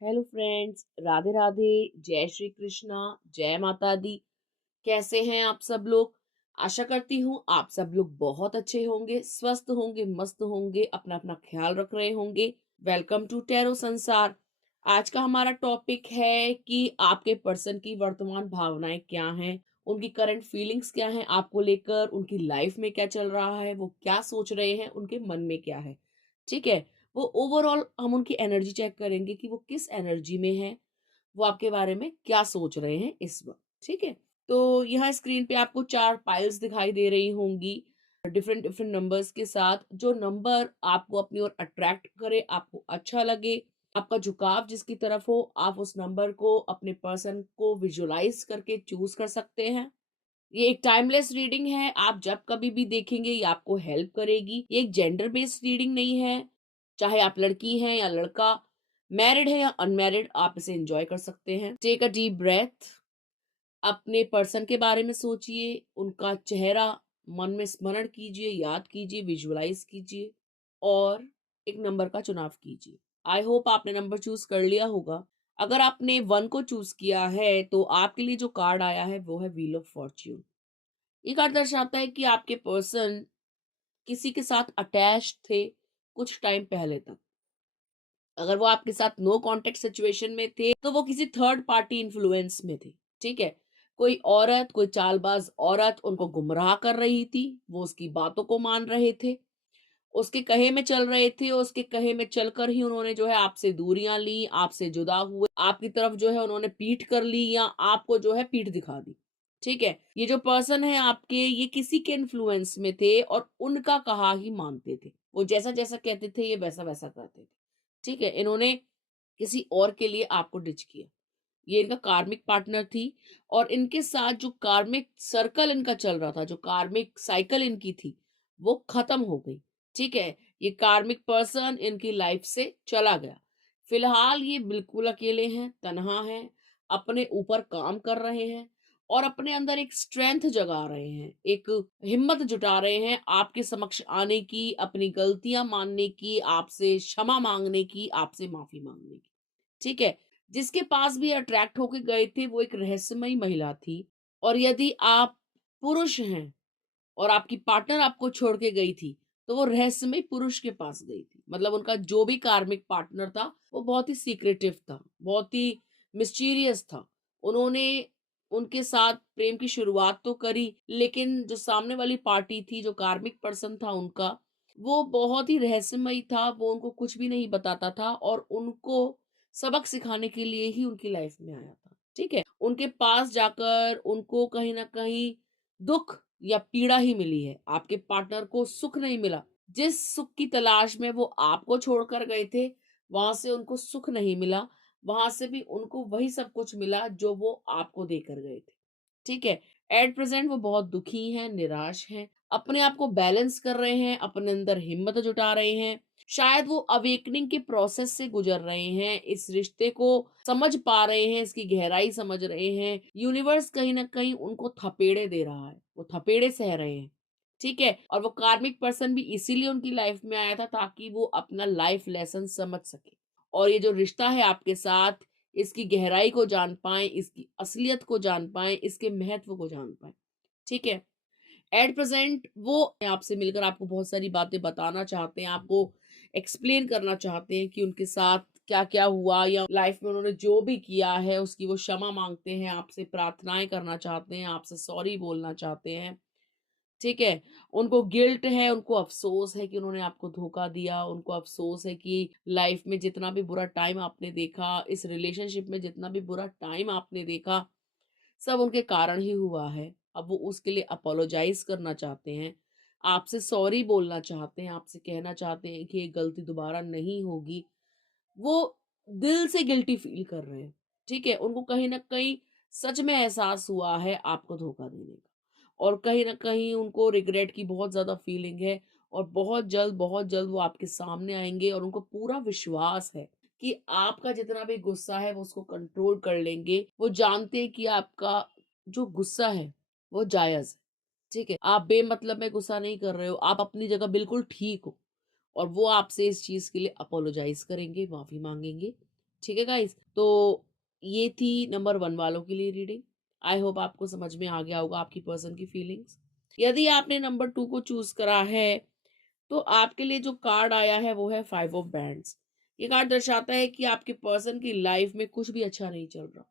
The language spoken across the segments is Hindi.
Hello friends, Radhe Radhe. जय श्री कृष्णा। जय माता दी। कैसे हैं आप सब लोग? आशा करती हूँ आप सब लोग बहुत अच्छे होंगे, स्वस्थ होंगे, मस्त होंगे, अपना अपना ख्याल रख रहे होंगे। वेलकम टू टैरो संसार। आज का हमारा टॉपिक है कि आपके पर्सन की वर्तमान भावनाएं क्या हैं, उनकी करंट फीलिंग्स क्या हैं आपको लेकर, उनकी लाइफ में क्या चल रहा है, वो क्या सोच रहे हैं, उनके मन में क्या है। ठीक है। वो ओवरऑल हम उनकी एनर्जी चेक करेंगे कि वो किस एनर्जी में है, वो आपके बारे में क्या सोच रहे हैं इस वक्त। ठीक है। तो यहाँ स्क्रीन पे आपको 4 पाइल्स दिखाई दे रही होंगी डिफरेंट डिफरेंट नंबर्स के साथ। जो नंबर आपको अपनी ओर अट्रैक्ट करे, आपको अच्छा लगे, आपका झुकाव जिसकी तरफ हो, आप उस नंबर को, अपने पर्सन को विजुअलाइज करके चूज कर सकते हैं। ये एक टाइमलेस रीडिंग है, आप जब कभी भी देखेंगे ये आपको हेल्प करेगी। ये एक जेंडर बेस्ड रीडिंग नहीं है। चाहे आप लड़की हैं या लड़का, मैरिड है या अनमैरिड, आप इसे एंजॉय कर सकते हैं। Take a deep breath. अपने पर्सन के बारे में सोचिए, उनका चेहरा मन में स्मरण कीजिए, याद कीजिए, विजुअलाइज कीजिए और एक नंबर का चुनाव कीजिए। आई होप आपने नंबर चूज कर लिया होगा। अगर आपने 1 को चूज किया है तो आपके लिए जो कार्ड आया है वो है व्हील ऑफ फॉर्च्यून। ये कार्ड दर्शाता है कि आपके पर्सन किसी के साथ अटैच थे कुछ टाइम पहले तक। अगर वो आपके साथ नो कांटेक्ट सिचुएशन में थे तो वो किसी थर्ड पार्टी इन्फ्लुएंस में थे। ठीक है। कोई औरत, कोई चालबाज औरत उनको गुमराह कर रही थी, वो उसकी बातों को मान रहे थे, उसके कहे में चल रहे थे, उसके कहे में चलकर ही उन्होंने जो है आपसे दूरियां ली, आपसे जुदा हुए, आपकी तरफ जो है उन्होंने पीठ कर ली या आपको जो है पीठ दिखा दी। ठीक है। ये जो पर्सन है आपके, ये किसी के इन्फ्लुएंस में थे और उनका कहा ही मानते थे। वो जैसा जैसा कहते थे ये वैसा वैसा करते थे। ठीक है। इन्होंने किसी और के लिए आपको डिच किया। ये इनका कार्मिक पार्टनर थी और इनके साथ जो कार्मिक सर्कल इनका चल रहा था, जो कार्मिक साइकिल इनकी थी, वो खत्म हो गई। ठीक है। ये कार्मिक पर्सन इनकी लाइफ से चला गया। फिलहाल ये बिल्कुल अकेले हैं, तन्हा हैं, अपने ऊपर काम कर रहे हैं और अपने अंदर एक स्ट्रेंथ जगा रहे हैं, एक हिम्मत जुटा रहे हैं आपके समक्ष आने की, अपनी गलतियां मानने की, आपसे क्षमा मांगने की, आपसे माफी मांगने की। ठीक है। जिसके पास भी अट्रैक्ट होके गए थे वो एक रहस्यमयी महिला थी। और यदि आप पुरुष हैं और आपकी पार्टनर आपको छोड़ के गई थी तो वो रहस्यमय पुरुष के पास गई थी। मतलब उनका जो भी कार्मिक पार्टनर था वो बहुत ही सीक्रेटिव था, बहुत ही मिस्टीरियस था। उन्होंने उनके साथ प्रेम की शुरुआत तो करी, लेकिन जो सामने वाली पार्टी थी, जो कार्मिक पर्सन था उनका, वो बहुत ही रहस्यमयी था। वो उनको कुछ भी नहीं बताता था और उनको सबक सिखाने के लिए ही उनकी लाइफ में आया था। ठीक है। उनके पास जाकर उनको कहीं ना कहीं दुख या पीड़ा ही मिली है, आपके पार्टनर को सुख नहीं मिला। जिस सुख की तलाश में वो आपको छोड़कर गए थे, वहां से उनको सुख नहीं मिला। वहां से भी उनको वही सब कुछ मिला जो वो आपको देकर गए थे। ठीक है। एट प्रेजेंट वो बहुत दुखी हैं, निराश हैं, अपने आप को बैलेंस कर रहे हैं, अपने अंदर हिम्मत जुटा रहे हैं। शायद वो अवेकनिंग के प्रोसेस से गुजर रहे हैं, इस रिश्ते को समझ पा रहे हैं, इसकी गहराई समझ रहे हैं। यूनिवर्स कहीं ना कहीं उनको थपेड़े दे रहा है, वो थपेड़े सह रहे हैं। ठीक है। और वो कार्मिक पर्सन भी इसीलिए उनकी लाइफ में आया था ताकि वो अपना लाइफ लेसन समझ सके और ये जो रिश्ता है आपके साथ, इसकी गहराई को जान पाए, इसकी असलियत को जान पाए, इसके महत्व को जान पाए। ठीक है। एट प्रेजेंट वो आपसे मिलकर आपको बहुत सारी बातें बताना चाहते हैं, आपको एक्सप्लेन करना चाहते हैं कि उनके साथ क्या क्या हुआ या लाइफ में उन्होंने जो भी किया है उसकी वो क्षमा मांगते हैं, आपसे प्रार्थनाएं करना चाहते हैं, आपसे सॉरी बोलना चाहते हैं। ठीक है। उनको गिल्ट है, उनको अफ़सोस है कि उन्होंने आपको धोखा दिया, उनको अफ़सोस है कि लाइफ में जितना भी बुरा टाइम आपने देखा, इस रिलेशनशिप में जितना भी बुरा टाइम आपने देखा, सब उनके कारण ही हुआ है। अब वो उसके लिए अपोलोजाइज़ करना चाहते हैं, आपसे सॉरी बोलना चाहते हैं, आपसे कहना चाहते हैं कि ये गलती दोबारा नहीं होगी। वो दिल से गिल्टी फ़ील कर रहे हैं। ठीक है। उनको कहीं न कहीं सच में एहसास हुआ है आपको धोखा देने का। और कहीं न कहीं उनको रिग्रेट की बहुत ज़्यादा फीलिंग है और बहुत जल्द वो आपके सामने आएँगे और उनको पूरा विश्वास है कि आपका जितना भी गुस्सा है वो उसको कंट्रोल कर लेंगे। वो जानते हैं कि आपका जो गुस्सा है वो जायज़ है। ठीक है। आप बेमतलब में गुस्सा नहीं कर रहे हो, आप अपनी जगह बिल्कुल ठीक हो और वो आपसे इस चीज़ के लिए अपोलोजाइज़ करेंगे, माफ़ी माँगेंगे। ठीक है गाइस, तो ये थी नंबर 1 वालों के लिए रीडिंग। आई होप आपको समझ में आ गया होगा आपकी पर्सन की फीलिंग्स। यदि आपने नंबर 2 को चूज करा है, तो आपके लिए जो कार्ड आया है वो है 5 ऑफ बैंड्स। ये कार्ड दर्शाता है कि आपके पर्सन की लाइफ में कुछ भी अच्छा नहीं चल रहा।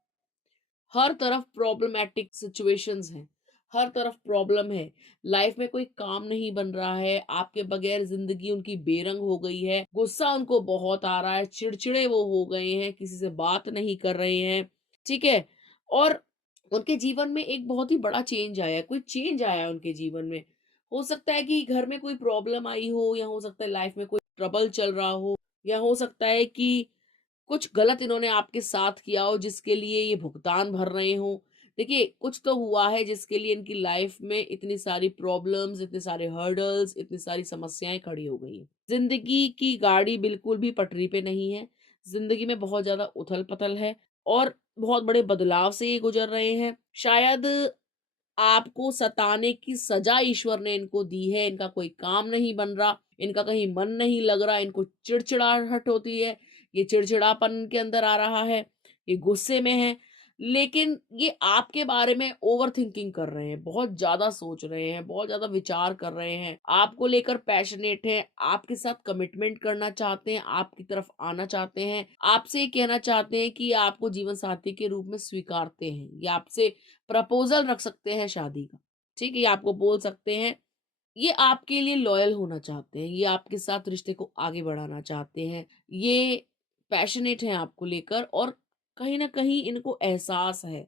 हर तरफ प्रॉब्लमैटिक सिचुएशंस हैं, हर तरफ प्रॉब्लम है, लाइफ में कोई काम नहीं बन रहा है, आपके बगैर जिंदगी उनकी बेरंग हो गई है, गुस्सा उनको बहुत आ रहा है, चिड़चिड़े वो हो गए हैं, किसी से बात नहीं कर रहे हैं, ठीक है। और उनके जीवन में एक बहुत ही बड़ा चेंज आया है, कोई चेंज आया है उनके जीवन में। हो सकता है कि घर में कोई प्रॉब्लम आई हो, या हो सकता है लाइफ में कोई ट्रबल चल रहा हो, या हो सकता है कि कुछ गलत इन्होंने आपके साथ किया हो जिसके लिए ये भुगतान भर रहे हो। देखिए, कुछ तो हुआ है जिसके लिए इनकी लाइफ में इतनी सारी प्रॉब्लम्स, इतने सारे हर्डल्स, इतनी सारी समस्याएं खड़ी हो गई हैं। जिंदगी की गाड़ी बिल्कुल भी पटरी पे नहीं है। जिंदगी में बहुत ज्यादा उथल पथल है, और बहुत बड़े बदलाव से ये गुजर रहे हैं। शायद आपको सताने की सजा ईश्वर ने इनको दी है। इनका कोई काम नहीं बन रहा, इनका कहीं मन नहीं लग रहा, इनको चिड़चिड़ाहट होती है, ये चिड़चिड़ापन इनके अंदर आ रहा है, ये गुस्से में है। लेकिन ये आपके बारे में ओवर थिंकिंग कर रहे हैं, बहुत ज्यादा सोच रहे हैं, बहुत ज्यादा विचार कर रहे हैं, आपको लेकर पैशनेट हैं, आपके साथ कमिटमेंट करना चाहते हैं, आपकी तरफ आना चाहते हैं, आपसे ये कहना चाहते हैं कि आपको जीवन साथी के रूप में स्वीकारते हैं, या आपसे प्रपोजल रख सकते हैं शादी का। ठीक है, ये आपको बोल सकते हैं। ये आपके लिए लॉयल होना चाहते हैं, ये आपके साथ रिश्ते को आगे बढ़ाना चाहते हैं, ये पैशनेट हैं आपको लेकर, और कहीं ना कहीं इनको एहसास है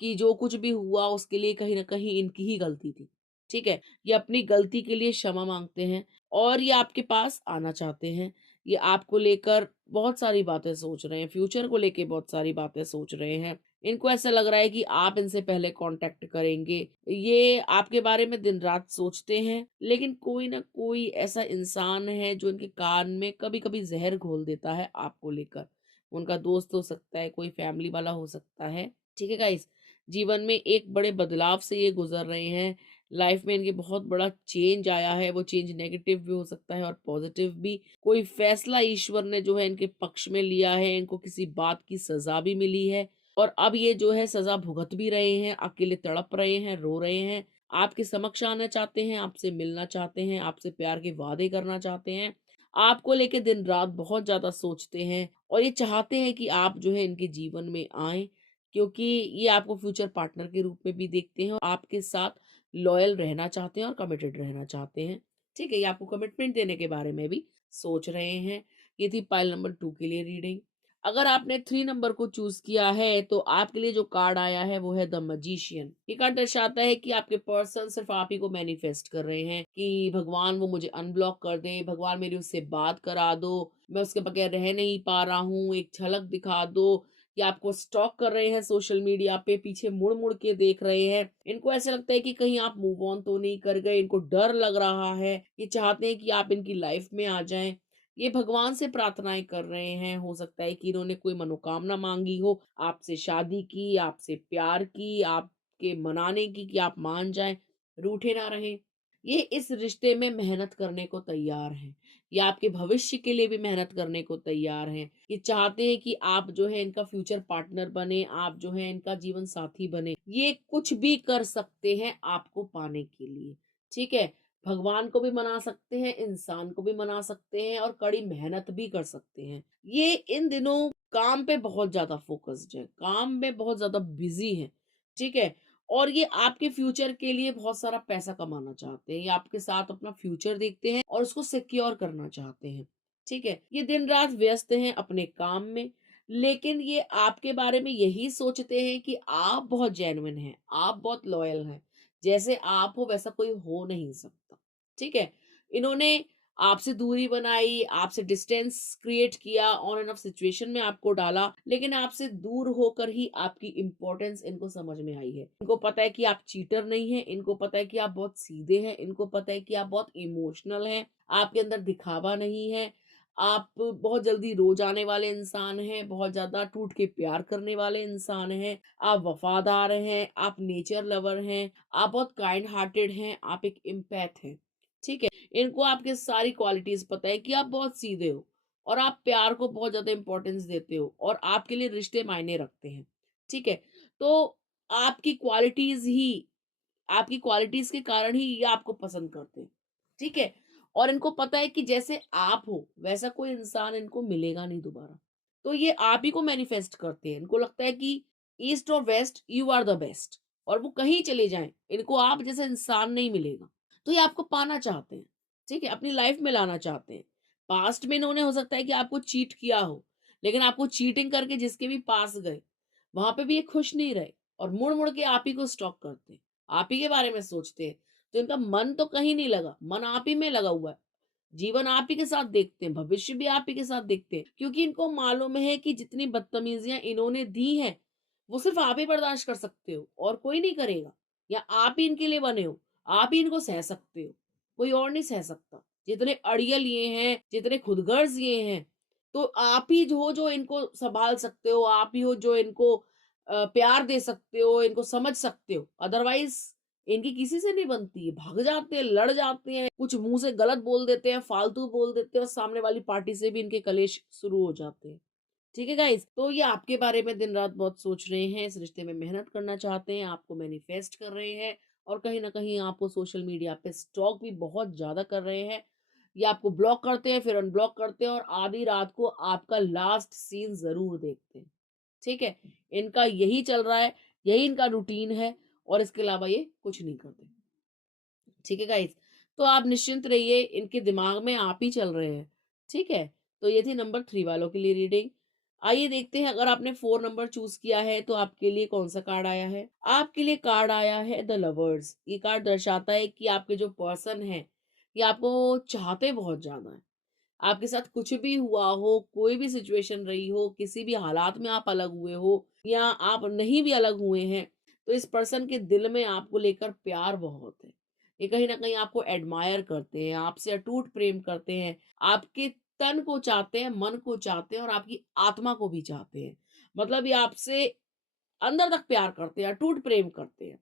कि जो कुछ भी हुआ उसके लिए कहीं न कहीं इनकी ही गलती थी। ठीक है? ये अपनी गलती के लिए क्षमा माँगते हैं, और ये आपके पास आना चाहते हैं। ये आपको लेकर बहुत सारी बातें सोच रहे हैं, फ्यूचर को लेके बहुत सारी बातें सोच रहे हैं। इनको ऐसा लग रहा है कि आप इनसे पहले कॉन्टैक्ट करेंगे। ये आपके बारे में दिन-रात सोचते हैं, लेकिन कोई न कोई ऐसा इंसान है जो इनके कान में कभी-कभी ज़हर घोल देता है आपको लेकर। उनका दोस्त हो सकता है, कोई फैमिली वाला हो सकता है। ठीक है गाइज़? जीवन में एक बड़े बदलाव से ये गुजर रहे हैं। लाइफ में इनके बहुत बड़ा चेंज आया है, वो चेंज नेगेटिव भी हो सकता है और पॉजिटिव भी। कोई फैसला ईश्वर ने जो है इनके पक्ष में लिया है, इनको किसी बात की सजा भी मिली है, और अब ये जो है सजा भुगत भी रहे हैं, अकेले तड़प रहे हैं, रो रहे हैं, आपके समक्ष आना चाहते हैं, आपसे मिलना चाहते हैं, आपसे प्यार के वादे करना चाहते हैं, आपको लेके दिन रात बहुत ज्यादा सोचते हैं, और ये चाहते हैं कि आप जो है इनके जीवन में आए, क्योंकि ये आपको फ्यूचर पार्टनर के रूप में भी देखते हैं, और आपके साथ लॉयल रहना चाहते हैं और कमिटेड रहना चाहते हैं। ठीक है, ये आपको कमिटमेंट देने के बारे में भी सोच रहे हैं। ये थी पाइल नंबर 2 के लिए रीडिंग। अगर आपने 3 नंबर को चूज किया है, तो आपके लिए जो कार्ड आया है वो है द मजिशियन। ये कार्ड दर्शाता है कि आपके पर्सन सिर्फ आप ही को मैनिफेस्ट कर रहे हैं कि भगवान वो मुझे अनब्लॉक कर दे, भगवान मेरी उससे बात करा दो, मैं उसके बगैर रह नहीं पा रहा हूँ, एक झलक दिखा दो। या आपको स्टॉक कर रहे हैं सोशल मीडिया पे, पीछे मुड़ मुड़ के देख रहे हैं। इनको ऐसा लगता है कि कहीं आप मूव ऑन तो नहीं कर गए, इनको डर लग रहा है, ये चाहते हैं कि आप इनकी लाइफ में आ जाएं। ये भगवान से प्रार्थनाएं कर रहे हैं। हो सकता है कि इन्होंने कोई मनोकामना मांगी हो, आपसे शादी की, आपसे प्यार की, आपके मनाने की कि आप मान जाएं, रूठे ना रहें। ये इस रिश्ते में मेहनत करने को तैयार हैं। ये आपके भविष्य के लिए भी मेहनत करने को तैयार हैं। ये चाहते हैं कि आप जो है इनका फ्यूचर पार्टनर बने, आप जो है इनका जीवन साथी बने। ये कुछ भी कर सकते हैं आपको पाने के लिए। ठीक है? भगवान को भी मना सकते हैं, इंसान को भी मना सकते हैं, और कड़ी मेहनत भी कर सकते हैं। ये इन दिनों काम पे बहुत ज्यादा फोकस्ड है, काम में बहुत ज्यादा बिजी है। ठीक है? और ये आपके फ्यूचर के लिए बहुत सारा पैसा कमाना चाहते हैं, ये आपके साथ अपना फ्यूचर देखते हैं और उसको सिक्योर करना चाहते हैं। ठीक है? ये दिन रात व्यस्त हैं अपने काम में, लेकिन ये आपके बारे में यही सोचते हैं कि आप बहुत जेन्युइन हैं, आप बहुत लॉयल हैं, जैसे आप हो वैसा कोई हो नहीं सकता। ठीक है? इन्होंने आपसे दूरी बनाई, आपसे डिस्टेंस क्रिएट किया, ऑन एंड ऑफ सिचुएशन में आपको डाला, लेकिन आपसे दूर होकर ही आपकी इम्पोर्टेंस इनको समझ में आई है। इनको पता है कि आप चीटर नहीं है, इनको पता है कि आप बहुत सीधे हैं, इनको पता है कि आप बहुत इमोशनल हैं, आपके अंदर दिखावा नहीं है, आप बहुत जल्दी रो जाने वाले इंसान हैं, बहुत ज्यादा टूट के प्यार करने वाले इंसान हैं, आप वफादार हैं, आप नेचर लवर हैं, आप बहुत काइंड हार्टेड हैं, आप एक इम्पैथ हैं। ठीक है? इनको आपके सारी क्वालिटीज पता है कि आप बहुत सीधे हो, और आप प्यार को बहुत ज़्यादा इम्पोर्टेंस देते हो और आपके लिए रिश्ते मायने रखते हैं, ठीक है? तो आपकी क्वालिटीज़ ही आपकी क्वालिटीज़ के कारण ही ये आपको पसंद करते हैं, ठीक है? और इनको पता है कि जैसे आप हो, वैसा कोई इंसान इनको मिलेगा नहीं दोबारा। तो ये आप ही को मैनिफेस्ट करते हैं। इनको लगता है कि ईस्ट और west you are the best, और वो कहीं चले जाएँ, इनको आप जैसा इंसान नहीं मिलेगा। तो ये आपको पाना चाहते हैं, ठीक है? अपनी लाइफ़ में लाना चाहते हैं। पास्ट में इन्होंने हो सकता है कि आपको चीट किया हो, लेकिन आपको चीटिंग करके जिसके भी पास गए, वहाँ पे भी ये खुश नहीं रहे और मुड़-मुड़ के आप ही को स्टॉक करते हैं। आप ही के बारे में सोचते हैं। तो इनका मन तो कहीं नहीं लगा, मन आप ही में लगा हुआ है। जीवन आप ही के साथ देखते हैं, भविष्य भी आप ही के साथ देखते हैं, क्योंकि इनको मालूम है कि जितनी बदतमीजियां इन्होंने दी हैं, वो सिर्फ आप ही बर्दाश्त कर सकते हो और कोई नहीं करेगा, या आप ही इनके लिए बने हो, आप ही इनको सह सकते हो, कोई और नहीं सह सकता। जितने अड़ियल ये हैं, जितने खुदगर्ज ये हैं, तो आप ही जो इनको संभाल सकते हो, आप ही हो जो इनको प्यार दे सकते हो, इनको समझ सकते हो। अदरवाइज इनकी किसी से नहीं बनती है, भाग जाते हैं, लड़ जाते हैं, कुछ मुंह से गलत बोल देते हैं, फालतू बोल देते हैं और सामने वाली पार्टी से भी इनके कलेश शुरू हो जाते हैं। ठीक है गाइस, तो ये आपके बारे में दिन रात बहुत सोच रहे हैं, इस रिश्ते में मेहनत करना चाहते हैं, आपको मैनिफेस्ट कर रहे हैं और कहीं ना कहीं आपको सोशल मीडिया पे स्टॉक भी बहुत ज्यादा कर रहे हैं। ये आपको ब्लॉक करते हैं, फिर अनब्लॉक करते हैं और आधी रात को आपका लास्ट सीन जरूर देखते हैं। ठीक है, इनका यही चल रहा है, यही इनका रूटीन है और इसके अलावा ये कुछ नहीं करते। ठीक है गाइस, तो आप निश्चिंत रहिए, इनके दिमाग में आप ही चल रहे हैं। ठीक है, तो ये थी नंबर 3 वालों के लिए रीडिंग। आइए देखते हैं, अगर आपने 4 नंबर चूज किया है तो आपके लिए कौन सा कार्ड आया है। आपके लिए कार्ड आया है द लवर्स। ये कार्ड दर्शाता है कि आपके जो पर्सन है, ये आपको चाहते बहुत ज्यादा है। आपके साथ कुछ भी हुआ हो, कोई भी सिचुएशन रही हो, किसी भी हालात में आप अलग हुए हो या आप नहीं भी अलग हुए हैं, तो इस पर्सन के दिल में आपको लेकर प्यार बहुत है। ये कहीं ना कहीं आपको एडमायर करते हैं, आपसे अटूट प्रेम करते हैं, आपके तन को चाहते हैं, मन को चाहते हैं और आपकी आत्मा को भी चाहते हैं। मतलब ये आपसे अंदर तक प्यार करते हैं, अटूट प्रेम करते हैं।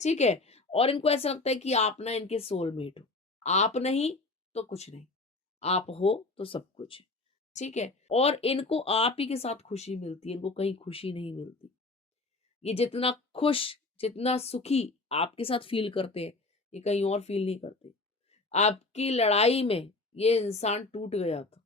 ठीक है, और इनको ऐसा लगता है कि आप ना इनके सोलमेट हो। आप नहीं तो कुछ नहीं, आप हो तो सब कुछ है। ठीक है, और इनको आप ही के साथ खुशी मिलती है, इनको कहीं खुशी नहीं मिलती। ये जितना खुश, जितना सुखी आपके साथ फील करते हैं, ये कहीं और फील नहीं करते। आपकी लड़ाई में ये इंसान टूट गया था।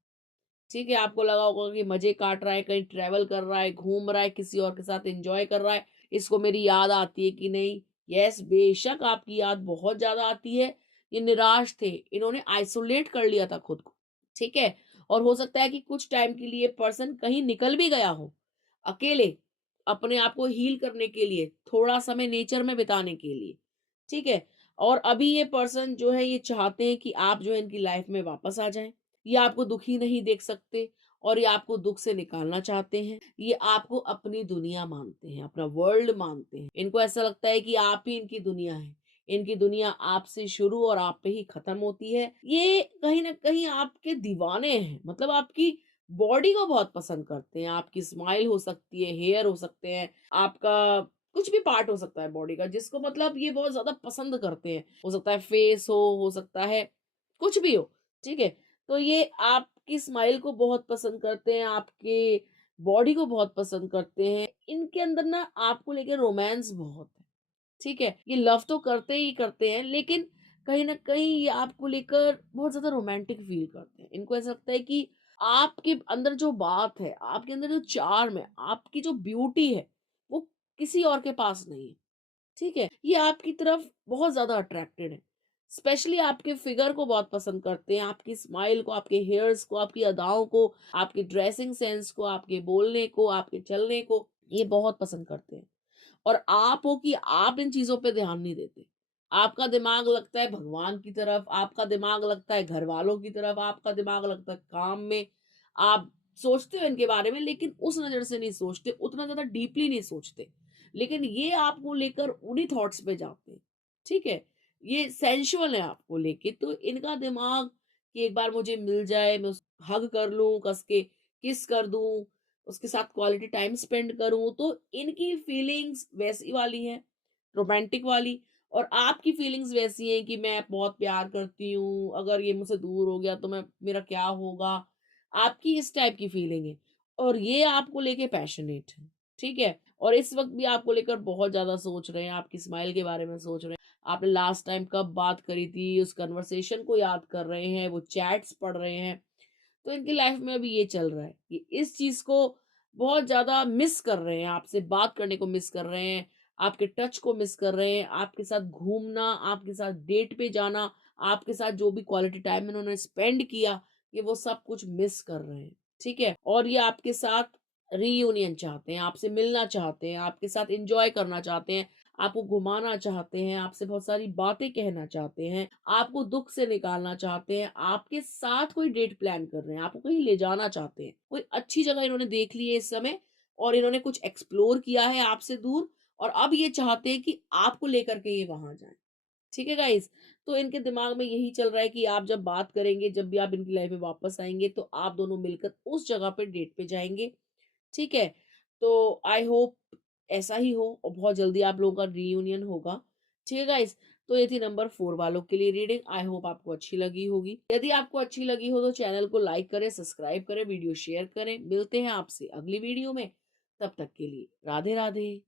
ठीक है, आपको लगा होगा कि मजे काट रहा है, कहीं ट्रैवल कर रहा है, घूम रहा है, किसी और के साथ एंजॉय कर रहा है, इसको मेरी याद आती है कि नहीं। यस, बेशक आपकी याद बहुत ज्यादा आती है। ये निराश थे, इन्होंने आइसोलेट कर लिया था खुद को। ठीक है, और हो सकता है कि कुछ टाइम के लिए पर्सन कहीं निकल भी गया हो, अकेले, अपने आप को हील करने के लिए, थोड़ा समय नेचर में बिताने के लिए। ठीक है, और अभी ये पर्सन जो है, ये चाहते हैं कि आप जो है इनकी लाइफ में वापस आ जाएं। ये आपको दुखी नहीं देख सकते और ये आपको दुख से निकालना चाहते हैं। ये आपको अपनी दुनिया मानते हैं, अपना वर्ल्ड मानते हैं। इनको ऐसा लगता है कि आप ही इनकी दुनिया है। इनकी दुनिया आपसे शुरू और आप पे ही खत्म होती है। ये कहीं ना कहीं आपके दीवाने हैं, मतलब आपकी बॉडी को बहुत पसंद करते हैं। आपकी स्माइल हो सकती है, हेयर हो सकते हैं, आपका कुछ भी पार्ट हो सकता है बॉडी का, जिसको मतलब ये बहुत ज्यादा पसंद करते हैं। हो सकता है फेस हो सकता है कुछ भी हो। ठीक है, तो ये आपकी स्माइल को बहुत पसंद करते हैं, आपके बॉडी को बहुत पसंद करते हैं। इनके अंदर ना आपको लेकर रोमांस बहुत है। ठीक है, ये लव तो करते ही करते हैं, लेकिन कहीं ना कहीं ये आपको लेकर बहुत ज्यादा रोमांटिक फील करते हैं। इनको ऐसा लगता है कि आपके अंदर जो बात है, आपके अंदर जो चार्म है, आपकी जो ब्यूटी है, वो किसी और के पास नहीं है। ठीक है, ये आपकी तरफ बहुत ज्यादा अट्रैक्टेड है। स्पेशली आपके फिगर को बहुत पसंद करते हैं, आपकी स्माइल को, आपके हेयर्स को, आपकी अदाओं को, आपके ड्रेसिंग सेंस को, आपके बोलने को, आपके चलने को, ये बहुत पसंद करते हैं। और आप हो कि आप इन चीजों पे ध्यान नहीं देते। आपका दिमाग लगता है भगवान की तरफ, आपका दिमाग लगता है घर वालों की तरफ, आपका दिमाग लगता है काम में। आप सोचते हो इनके बारे में, लेकिन उस नजर से नहीं सोचते, उतना ज्यादा डीपली नहीं सोचते। लेकिन ये आपको लेकर उन्हीं थॉट्स पे जाते हैं। ठीक है, ये सेंशुअल है आपको लेके, तो इनका दिमाग कि एक बार मुझे मिल जाए, मैं हग कर लूं, कस के किस कर दूं, उसके साथ क्वालिटी टाइम स्पेंड करूं, तो इनकी फीलिंग्स वैसी वाली है, रोमांटिक वाली। और आपकी फीलिंग्स वैसी हैं कि मैं बहुत प्यार करती हूँ, अगर ये मुझसे दूर हो गया तो मैं मेरा क्या होगा। आपकी इस टाइप की फीलिंग है और ये आपको लेके पैशनेट है, ठीक है? और इस वक़्त भी आपको लेकर बहुत ज़्यादा सोच रहे हैं, आपकी स्माइल के बारे में सोच रहे हैं। आपने लास्ट टाइम कब बात करी थी, उस कन्वर्सेशन को याद कर रहे हैं, वो चैट्स पढ़ रहे हैं। तो इनकी लाइफ में अभी ये चल रहा है कि इस चीज़ को बहुत ज़्यादा मिस कर रहे हैं, आपसे बात करने को मिस कर रहे हैं, आपके टच को मिस कर रहे हैं, आपके साथ घूमना, आपके साथ डेट पे जाना, आपके साथ जो भी क्वालिटी टाइम इन्होंने स्पेंड किया, ये वो सब कुछ मिस कर रहे हैं, ठीक है? और ये आपके साथ रीयूनियन चाहते हैं, आपसे मिलना चाहते हैं, आपके साथ एन्जॉय करना चाहते हैं, आपको घुमाना चाहते हैं, आपसे बहुत सारी बातें कहना चाहते हैं, आपको दुःख से निकालना चाहते हैं, आपके साथ कोई डेट प्लान कर रहे हैं, आपको कहीं ले जाना चाहते हैं। कोई अच्छी जगह इन्होंने देख ली है इस समय और इन्होंने कुछ एक्सप्लोर किया है आपसे दूर और अब ये चाहते हैं कि आपको लेकर के ये वहाँ जाएँ। ठीक है गाइज़? तो इनके दिमाग में यही चल रहा है कि आप जब बात करेंगे, जब भी आप इनकी लाइफ़ में वापस आएँगे, तो आप दोनों मिलकर उस जगह पे डेट पे जाएँगे। ठीक है? तो आई होप ऐसा ही हो और बहुत जल्दी आप लोगों का रियूनियन होगा। ठीक है गाइज़? तो ये थी नंबर 4 वालों के लिए रीडिंग। आई होप आपको अच्छी लगी होगी। यदि आपको अच्छी लगी हो तो चैनल को लाइक करें, सब्सक्राइब करें, वीडियो शेयर करें। मिलते हैं आपसे अगली वीडियो में। तब तक के लिए राधे-राधे।